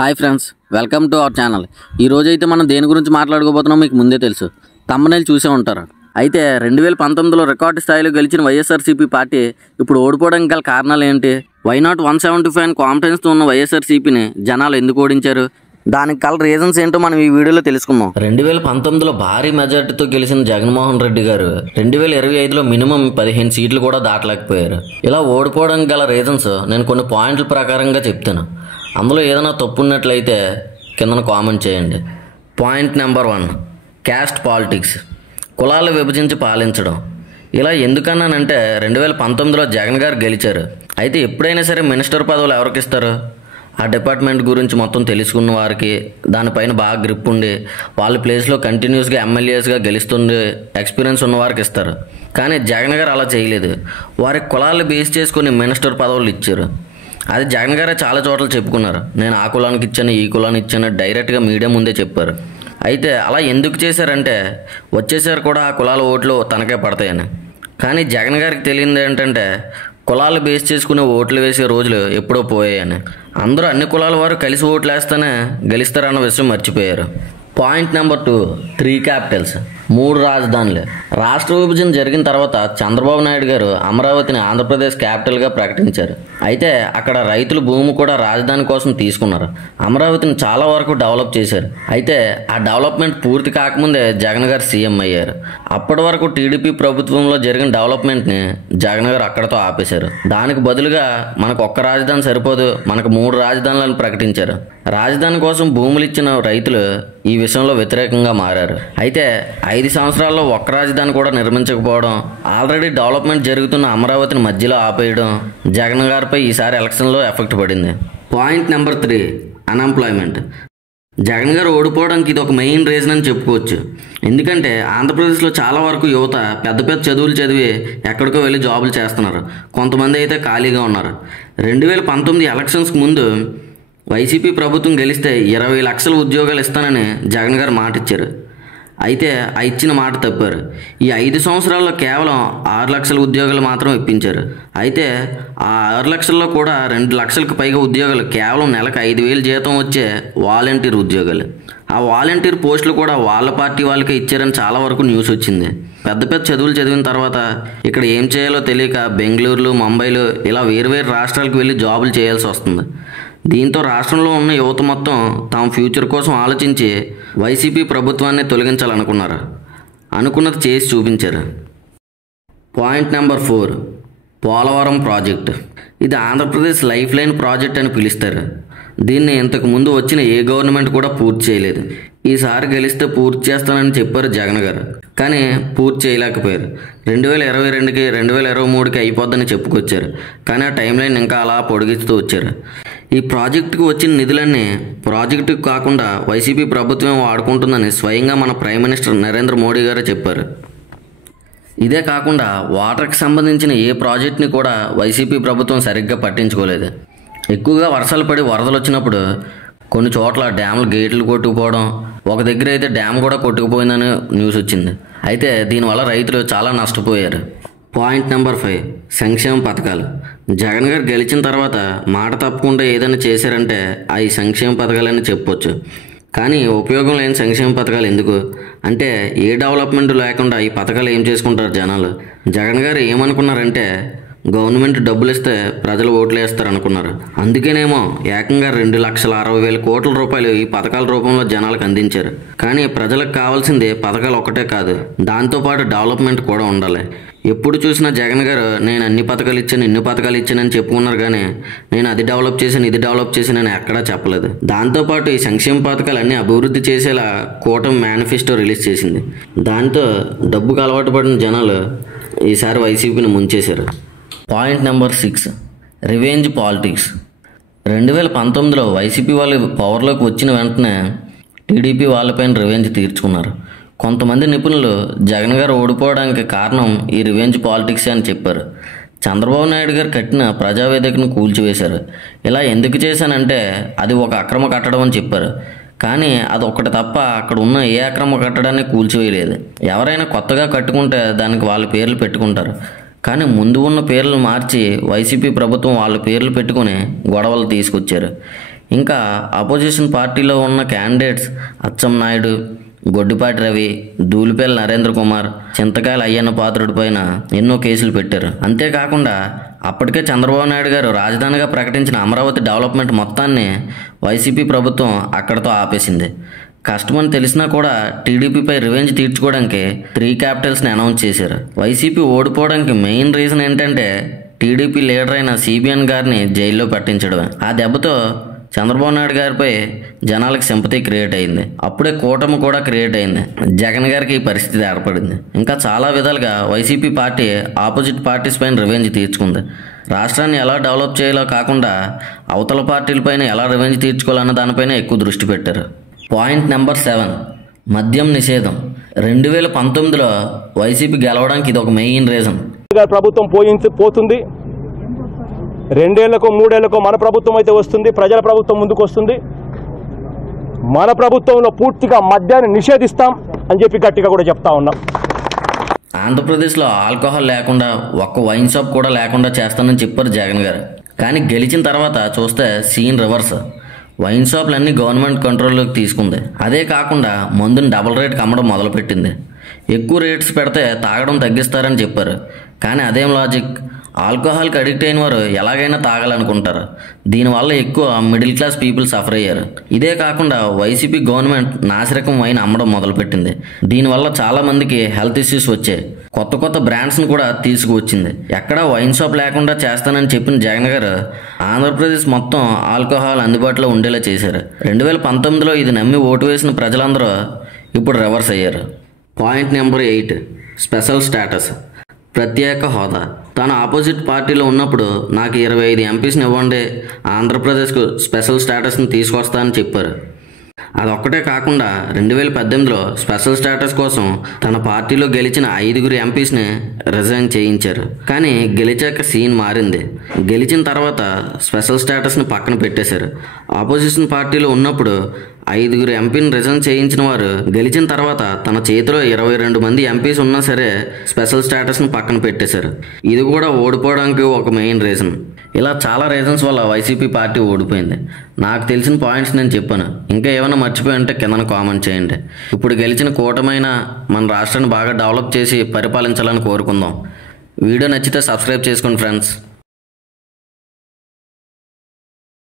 Hi friends, welcome to our channel. ఈ రోజైతే మనం దేని గురించి మాట్లాడుకోబోతున్నాం మీకు ముందే తెలుసు, థంబ్నెయిల్ చూసే ఉంటారు. అయితే 2019లో రికార్డు స్థాయిలో గెలిచిన వైఎస్ఆర్సీపీ పార్టీ ఇప్పుడు ఓడిపోవడానికి గల కారణాలు ఏంటి? వైనాట్ 175 కాన్ఫిడెన్స్తో ఉన్న వైఎస్ఆర్సీపీని జనాలు ఎందుకు ఓడించారు? దానికి గల రీజన్స్ ఏంటో మనం ఈ వీడియోలో తెలుసుకుందాం. 2019లో భారీ మెజార్టీతో గెలిచిన జగన్మోహన్ రెడ్డి గారు 2025లో మినిమం 15 సీట్లు కూడా దాటలేకపోయారు. ఇలా ఓడిపోవడానికి గల రీజన్స్ నేను కొన్ని పాయింట్ల ప్రకారంగా చెప్తాను. అందులో ఏదైనా తప్పు ఉన్నట్లయితే కిందన కామెంట్ చేయండి. పాయింట్ నెంబర్ 1, క్యాస్ట్ పాలిటిక్స్, కులాలు విభజించి పాలించడం. ఇలా ఎందుకన్నానంటే 2019లో జగన్ గారు గెలిచారు. అయితే ఎప్పుడైనా సరే మినిస్టర్ పదవులు ఎవరికి ఇస్తారు? ఆ డిపార్ట్మెంట్ గురించి మొత్తం తెలుసుకున్న వారికి, దానిపైన బాగా గ్రిప్ ఉండి వాళ్ళ ప్లేస్లో కంటిన్యూస్గా ఎమ్మెల్యేస్గా గెలుస్తుండే ఎక్స్పీరియన్స్ ఉన్న వారికి ఇస్తారు. కానీ జగన్ గారు అలా చేయలేదు. వారి కులాలు బేస్ చేసుకుని మినిస్టర్ పదవులు ఇచ్చారు. అది జగన్ గారే చాలా చోట్ల చెప్పుకున్నారు. నేను ఆ కులానికి ఇచ్చాను, ఈ కులానికి ఇచ్చాను, డైరెక్ట్గా మీడియా ముందే చెప్పారు. అయితే అలా ఎందుకు చేశారంటే వచ్చేసారు కూడా ఆ కులాల ఓట్లు తనకే పడతాయని. కానీ జగన్ గారికి తెలియదు ఏంటంటే కులాలు బేస్ చేసుకునే ఓట్లు వేసే రోజులు ఎప్పుడో పోయాయని. అందరూ అన్ని కులాల వారు కలిసి ఓట్లు వేస్తేనే గెలుస్తారన్న విషయం మర్చిపోయారు. పాయింట్ నెంబర్ 2, 3 క్యాపిటల్స్, 3 రాజధానులు. రాష్ట్ర విభజన జరిగిన తర్వాత చంద్రబాబు నాయుడు గారు అమరావతిని ఆంధ్రప్రదేశ్ క్యాపిటల్గా ప్రకటించారు. అయితే అక్కడ రైతులు భూమి కూడా రాజధాని కోసం తీసుకున్నారు. అమరావతిని చాలా వరకు డెవలప్ చేశారు. అయితే ఆ డెవలప్మెంట్ పూర్తి కాకముందే జగన్ గారు సీఎం అయ్యారు. అప్పటి వరకు టీడీపీ ప్రభుత్వంలో జరిగిన డెవలప్మెంట్ని జగన్ గారు అక్కడతో ఆపేశారు. దానికి బదులుగా మనకు ఒక్క రాజధాని సరిపోదు, మనకు 3 రాజధానులను ప్రకటించారు. రాజధాని కోసం భూములు ఇచ్చిన రైతులు ఈ విషయంలో వ్యతిరేకంగా మారారు. అయితే 5 సంవత్సరాల్లో ఒక్క రాజధాని కూడా నిర్మించకపోవడం, ఆల్రెడీ డెవలప్మెంట్ జరుగుతున్న అమరావతిని మధ్యలో ఆపేయడం జగన్ గారిపై ఈసారి ఎలక్షన్లో ఎఫెక్ట్ పడింది. Point number 3, unemployment. జగన్ గారు ఓడిపోవడానికి ఇది ఒక మెయిన్ రీజన్ అని చెప్పుకోవచ్చు. ఎందుకంటే ఆంధ్రప్రదేశ్లో చాలా వరకు యువత పెద్ద పెద్ద చదువులు చదివి ఎక్కడికో వెళ్ళి జాబులు చేస్తున్నారు. కొంతమంది అయితే ఖాళీగా ఉన్నారు. 2019 ఎలక్షన్స్కి ముందు వైసీపీ ప్రభుత్వం గెలిస్తే 20 లక్షల ఉద్యోగాలు ఇస్తానని జగన్ గారు మాట ఇచ్చారు. అయితే ఆ ఇచ్చిన మాట తప్పారు. ఈ 5 సంవత్సరాల్లో కేవలం 6 లక్షల ఉద్యోగాలు మాత్రం ఇప్పించారు. అయితే ఆ 6 లక్షల్లో కూడా 2 లక్షలకు పైగా ఉద్యోగాలు కేవలం నెలకు 5,000 జీతం వచ్చే వాలంటీర్ ఉద్యోగాలు. ఆ వాలంటీర్ పోస్టులు కూడా వాళ్ళ పార్టీ వాళ్ళకే ఇచ్చారని చాలా వరకు న్యూస్ వచ్చింది. పెద్ద పెద్ద చదువులు చదివిన తర్వాత ఇక్కడ ఏం చేయాలో తెలియక బెంగళూరులు, ముంబైలు ఇలా వేరువేరు రాష్ట్రాలకు వెళ్ళి జాబులు చేయాల్సి వస్తుంది. దీంతో రాష్ట్రంలో ఉన్న యువత మొత్తం తమ ఫ్యూచర్ కోసం ఆలోచించి వైసీపీ ప్రభుత్వాన్ని తొలగించాలనుకున్నారు. అనుకున్నది చేసి చూపించారు. Point number 4, Polavaram project. ఇది ఆంధ్రప్రదేశ్ లైఫ్ లైన్ ప్రాజెక్ట్ అని పిలుస్తారు. దీన్ని ఇంతకు ముందు వచ్చిన ఏ గవర్నమెంట్ కూడా పూర్తి చేయలేదు. ఈసారి గెలిస్తే పూర్తి చేస్తానని చెప్పారు జగన్ గారు, కానీ పూర్తి చేయలేకపోయారు. 2022కి 2023కి అయిపోద్దని చెప్పుకొచ్చారు. కానీ ఆ టైం లైన్ ఇంకా అలా పొడిగిస్తూ వచ్చారు. ఈ ప్రాజెక్టుకు వచ్చిన నిధులన్నీ ప్రాజెక్టుకు కాకుండా వైసీపీ ప్రభుత్వం వాడుకుంటుందని స్వయంగా మన ప్రైమ్ మినిస్టర్ నరేంద్ర మోడీ గారే చెప్పారు. ఇదే కాకుండా వాటర్కి సంబంధించిన ఏ ప్రాజెక్ట్ని కూడా వైసీపీ ప్రభుత్వం సరిగ్గా పట్టించుకోలేదు. ఎక్కువగా వర్షాలు పడి వరదలు వచ్చినప్పుడు కొన్ని చోట్ల డ్యాములు గేట్లు కొట్టుకుపోవడం, ఒక దగ్గర అయితే డ్యామ్ కూడా కొట్టుకుపోయిందని న్యూస్ వచ్చింది. అయితే దీనివల్ల రైతులు చాలా నష్టపోయారు. పాయింట్ నెంబర్ 5, సంక్షేమ పథకాలు. జగన్ గారు గెలిచిన తర్వాత మాట తప్పకుండా ఏదైనా చేశారంటే అవి సంక్షేమ పథకాలని చెప్పొచ్చు. కానీ ఉపయోగం లేని సంక్షేమ పథకాలు ఎందుకు అంటే ఏ డెవలప్మెంట్ లేకుండా ఈ పథకాలు ఏం చేసుకుంటారు జనాలు? జగన్ గారు ఏమనుకున్నారంటే గవర్నమెంట్ డబ్బులు ఇస్తే ప్రజలు ఓట్లు వేస్తారు అనుకున్నారు. అందుకేనేమో ఏకంగా 2,60,000 కోట్ల రూపాయలు ఈ పథకాల రూపంలో జనాలకు అందించారు. కానీ ప్రజలకు కావాల్సింది పథకాలు ఒకటే కాదు, దాంతోపాటు డెవలప్మెంట్ కూడా ఉండాలి. ఎప్పుడు చూసినా జగన్ గారు నేను అన్ని పథకాలు ఇచ్చాను, ఇన్ని పథకాలు ఇచ్చానని చెప్పుకున్నారు. కానీ నేను అది డెవలప్ చేశాను, ఇది డెవలప్ చేశానని ఎక్కడా చెప్పలేదు. దాంతోపాటు ఈ సంక్షేమ పథకాలు అన్నీ అభివృద్ధి చేసేలా కూటమి మేనిఫెస్టో రిలీజ్ చేసింది. దాంతో డబ్బుకు అలవాటు పడిన జనాలు ఈసారి వైసీపీని ముంచేశారు. Point number 6, revenge politics. 2019లో వైసీపీ వాళ్ళు పవర్లోకి వచ్చిన వెంటనే టీడీపీ వాళ్ళపైన రివెంజ్ తీర్చుకున్నారు. కొంతమంది నిపుణులు జగన్ గారు ఓడిపోవడానికి కారణం ఈ రివెంజ్ పాలిటిక్స్ అని చెప్పారు. చంద్రబాబు నాయుడు గారు కట్టిన ప్రజావేదికను కూల్చివేశారు. ఇలా ఎందుకు చేశానంటే అది ఒక అక్రమ కట్టడం అని చెప్పారు. కానీ అది ఒక్కటి తప్ప అక్కడ ఉన్న ఏ అక్రమ కట్టడాన్ని కూల్చివేయలేదు. ఎవరైనా కొత్తగా కట్టుకుంటే దానికి వాళ్ళ పేర్లు పెట్టుకుంటారు. కానీ ముందు ఉన్న పేర్లు మార్చి వైసీపీ ప్రభుత్వం వాళ్ళ పేర్లు పెట్టుకుని గొడవలు తీసుకొచ్చారు. ఇంకా అపోజిషన్ పార్టీలో ఉన్న క్యాండిడేట్స్ అచ్చెన్నాయుడు, గొడ్డిపాటి రవి, ధూళిపేల నరేంద్ర కుమార్, చింతకాయల అయ్యన్న పాత్రుడి పైన ఎన్నో కేసులు పెట్టారు. అంతేకాకుండా అప్పటికే చంద్రబాబు నాయుడు గారు రాజధానిగా ప్రకటించిన అమరావతి డెవలప్మెంట్ మొత్తాన్ని వైసీపీ ప్రభుత్వం అక్కడితో ఆపేసింది. కష్టమని తెలిసినా కూడా టీడీపీపై రివెంజ్ తీర్చుకోవడానికి 3 క్యాపిటల్స్ని అనౌన్స్ చేశారు. వైసీపీ ఓడిపోవడానికి మెయిన్ రీజన్ ఏంటంటే టీడీపీ లీడర్ అయిన సిబిఎన్ గారిని జైల్లో పెట్టించడమే. ఆ దెబ్బతో చంద్రబాబు నాయుడు గారిపై జనాలకు సింపతి క్రియేట్ అయింది. అప్పుడే కూటమి కూడా క్రియేట్ అయింది. జగన్ గారికి ఈ పరిస్థితి ఏర్పడింది. ఇంకా చాలా విధాలుగా వైసీపీ పార్టీ ఆపోజిట్ పార్టీస్ పైన రివెంజ్ తీర్చుకుంది. రాష్ట్రాన్ని ఎలా డెవలప్ చేయాలో కాకుండా అవతల పార్టీలపైన ఎలా రివెంజ్ తీర్చుకోవాలన్న దానిపైన ఎక్కువ దృష్టి పెట్టారు. పాయింట్ నెంబర్ 7, మద్యం నిషేధం. 2019లో వైసీపీ గెలవడానికి ఇది ఒక మెయిన్ రీజన్. ప్రభుత్వం పోతుంది, 2 ఏళ్లకో 3 ఏళ్లకో మన ప్రభుత్వం అయితే వస్తుంది, ప్రజల ప్రభుత్వం ముందుకు వస్తుంది. మన ప్రభుత్వంలో పూర్తిగా మద్యాన్ని నిషేధిస్తాం అని చెప్పి గట్టిగా కూడా చెప్తా ఉన్నాం. ఆంధ్రప్రదేశ్లో ఆల్కహాల్ లేకుండా ఒక్క వైన్ షాప్ కూడా లేకుండా చేస్తానని చెప్పారు జగన్ గారు. కానీ గెలిచిన తర్వాత చూస్తే సీన్ రివర్స్. వైన్ షాపులన్నీ గవర్నమెంట్ కంట్రోల్లోకి తీసుకుంది. అదే కాకుండా మందుని డబుల్ రేట్కి అమ్మడం మొదలుపెట్టింది. ఎక్కువ రేట్స్ పెడితే తాగడం తగ్గిస్తారని చెప్పారు. కానీ అదేం లాజిక్? ఆల్కహాల్కి అడిక్ట్ అయిన వారు ఎలాగైనా తాగాలనుకుంటారు. దీనివల్ల ఎక్కువ మిడిల్ క్లాస్ పీపుల్ సఫర్ అయ్యారు. ఇదే కాకుండా వైసీపీ గవర్నమెంట్ నాసిరకం వైన్ అమ్మడం మొదలుపెట్టింది. దీనివల్ల చాలా మందికి హెల్త్ ఇష్యూస్ వచ్చాయి. కొత్త బ్రాండ్స్ని కూడా తీసుకువచ్చింది. ఎక్కడా వైన్ షాప్ లేకుండా చేస్తానని చెప్పిన జగన్ గారు ఆంధ్రప్రదేశ్ మొత్తం ఆల్కహాల్ అందుబాటులో ఉండేలా చేశారు. 2019లో ఇది నమ్మి ఓటు వేసిన ప్రజలందరూ ఇప్పుడు రివర్స్ అయ్యారు. పాయింట్ నెంబర్ 8, స్పెషల్ స్టేటస్, ప్రత్యేక హోదా. తాను ఆపోజిట్ పార్టీలో ఉన్నప్పుడు నాకు 25 ఎంపీస్ని ఇవ్వండి, ఆంధ్రప్రదేశ్కు స్పెషల్ స్టేటస్ని తీసుకొస్తానని చెప్పారు. అదొక్కటే కాకుండా 2018లో స్పెషల్ స్టేటస్ కోసం తన పార్టీలో గెలిచిన 5 ఎంపీస్ని రిజైన్ చేయించారు. కానీ గెలిచాక సీన్ మారింది. గెలిచిన తర్వాత స్పెషల్ స్టేటస్ని పక్కన పెట్టేశారు. ఆపోజిషన్ పార్టీలో ఉన్నప్పుడు 5 ఎంపీని రిజైన్ చేయించిన వారు గెలిచిన తర్వాత తన చేతిలో 22 మంది ఎంపీస్ ఉన్నా సరే స్పెషల్ స్టేటస్ని పక్కన పెట్టేశారు. ఇది కూడా ఓడిపోవడానికి ఒక మెయిన్ రీజన్. ఇలా చాలా రీజన్స్ వల్ల వైసీపీ పార్టీ ఓడిపోయింది. నాకు తెలిసిన పాయింట్స్ నేను చెప్పాను. ఇంకా ఏమైనా మర్చిపోయి ఉంటే కింద కామెంట్ చేయండి. ఇప్పుడు గెలిచిన కూటమైన మన రాష్ట్రాన్ని బాగా డెవలప్ చేసి పరిపాలించాలని కోరుకుందాం. వీడియో నచ్చితే సబ్స్క్రైబ్ చేసుకోండి ఫ్రెండ్స్.